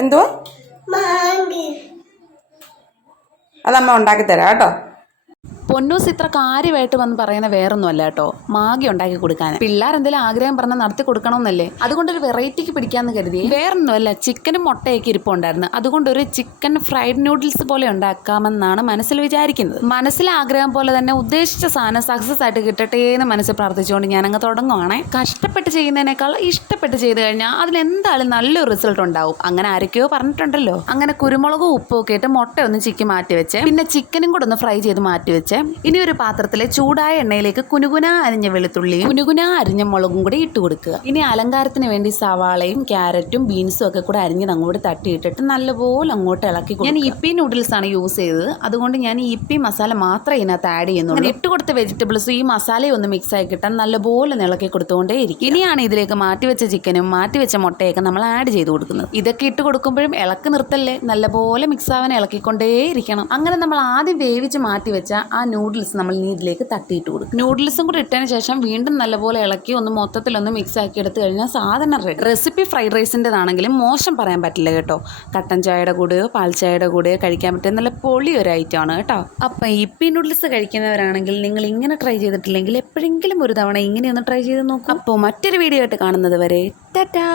എന്തുവാ? അതമ്മ ഉണ്ടാക്കി തരാം കേട്ടോ. പൊന്നൂസ് ഇത്ര കാര്യമായിട്ട് വന്ന് പറയുന്ന വേറൊന്നുമല്ല കേട്ടോ, മാഗി ഉണ്ടാക്കി കൊടുക്കാൻ. പിള്ളേർ എന്തെങ്കിലും ആഗ്രഹം പറഞ്ഞാൽ നടത്തി കൊടുക്കണമെന്നല്ലേ, അതുകൊണ്ടൊരു വെറൈറ്റിക്ക് പിടിക്കാന്ന് കരുതി. വേറൊന്നുമല്ല, ചിക്കനും മുട്ടയൊക്കെ ഇരിപ്പുണ്ടായിരുന്നു. അതുകൊണ്ടൊരു ചിക്കൻ ഫ്രൈഡ് നൂഡിൽസ് പോലെ ഉണ്ടാക്കാമെന്നാണ് മനസ്സിൽ വിചാരിക്കുന്നത്. മനസ്സിലെ ആഗ്രഹം പോലെ തന്നെ ഉദ്ദേശിച്ച സാധനം സക്സസ് ആയിട്ട് കിട്ടട്ടെ എന്ന് മനസ്സിൽ പ്രാർത്ഥിച്ചുകൊണ്ട് ഞാൻ അങ്ങ് തുടങ്ങുവാണേ. കഷ്ടപ്പെട്ട് ചെയ്യുന്നതിനേക്കാൾ ഇഷ്ടപ്പെട്ട് ചെയ്ത് കഴിഞ്ഞാൽ അതിനെന്തായാലും നല്ലൊരു റിസൾട്ട് ഉണ്ടാവും. അങ്ങനെ ആരൊക്കെയോ പറഞ്ഞിട്ടുണ്ടല്ലോ. അങ്ങനെ കുരുമുളകും ഉപ്പും ഒക്കെ ഇട്ട് മുട്ട ഒന്ന് ചിക്കി മാറ്റി വെച്ച്, പിന്നെ ചിക്കനും കൂടെ ഒന്ന് ഫ്രൈ ചെയ്ത് മാറ്റി വെച്ച്, ഇനി ഒരു പാത്രത്തിലെ ചൂടായ എണ്ണയിലേക്ക് കുനുകുന അരിഞ്ഞ വെളുത്തുള്ളിയും കുനുകുന അരിഞ്ഞ മുളകും കൂടി ഇട്ട് കൊടുക്കുക. ഇനി അലങ്കാരത്തിന് വേണ്ടി സവാളയും ക്യാരറ്റും ബീൻസും ഒക്കെ കൂടെ അരിഞ്ഞത് അങ്ങോട്ട് തട്ടിയിട്ടിട്ട് നല്ലപോലെ അങ്ങോട്ട് ഇളക്കി കൊടുക്കുക. ഞാൻ ഇപ്പി നൂഡിൽസ് ആണ് യൂസ് ചെയ്തത്, അതുകൊണ്ട് ഞാൻ ഇപ്പി മസാല മാത്രമേ ഇതിനകത്ത് ആഡ് ചെയ്യുന്നുള്ളൂ. അങ്ങനെ ഇട്ട് കൊടുത്ത വെജിറ്റബിൾസും ഈ മസാലയും ഒന്ന് മിക്സ് ആയി കിട്ടാൻ നല്ലപോലെ ഇളക്കി കൊടുത്തുകൊണ്ടേ ഇരിക്കും. ഇനിയാണ് ഇതിലേക്ക് മാറ്റിവെച്ച ചിക്കനും മാറ്റിവെച്ച മുട്ടയൊക്കെ നമ്മൾ ആഡ് ചെയ്ത് കൊടുക്കുന്നത്. ഇതൊക്കെ ഇട്ട് കൊടുക്കുമ്പോഴും ഇളക്കി നിർത്തല്ലേ, നല്ലപോലെ മിക്സ് ആവാൻ ഇളക്കിക്കൊണ്ടേ ഇരിക്കണം. അങ്ങനെ നമ്മൾ ആദ്യം വേവിച്ച് മാറ്റിവെച്ച ആ നൂഡിൽസ് നമ്മൾ ഇതിലേക്ക് തട്ടിയിട്ട് കൊടുക്കും. നൂഡിൽസും കൂടി ഇട്ടതിന് ശേഷം വീണ്ടും നല്ലപോലെ ഇളക്കി ഒന്ന് മൊത്തത്തിലൊന്ന് മിക്സ് ആക്കി എടുത്തു കഴിഞ്ഞാൽ സാധനം റെഡി. റെസിപ്പി ഫ്രൈഡ് റൈസിൻ്റെതാണെങ്കിലും മോശം പറയാൻ പറ്റില്ല കേട്ടോ. കട്ടൻ ചായയുടെ കൂടെയോ പാൽ ചായയുടെ കൂടെയോ കഴിക്കാൻ പറ്റിയ നല്ല പൊളി ഒരു ഐറ്റമാണ് കേട്ടോ. അപ്പം ഇപ്പി നൂഡിൽസ് കഴിക്കുന്നവരാണെങ്കിൽ നിങ്ങൾ ഇങ്ങനെ ട്രൈ ചെയ്തിട്ടില്ലെങ്കിൽ എപ്പോഴെങ്കിലും ഒരു തവണ ഇങ്ങനെയൊന്ന് ട്രൈ ചെയ്ത് നോക്കും. അപ്പോൾ മറ്റൊരു വീഡിയോ ആയിട്ട് കാണുന്നത് വരെ ടാറ്റാ.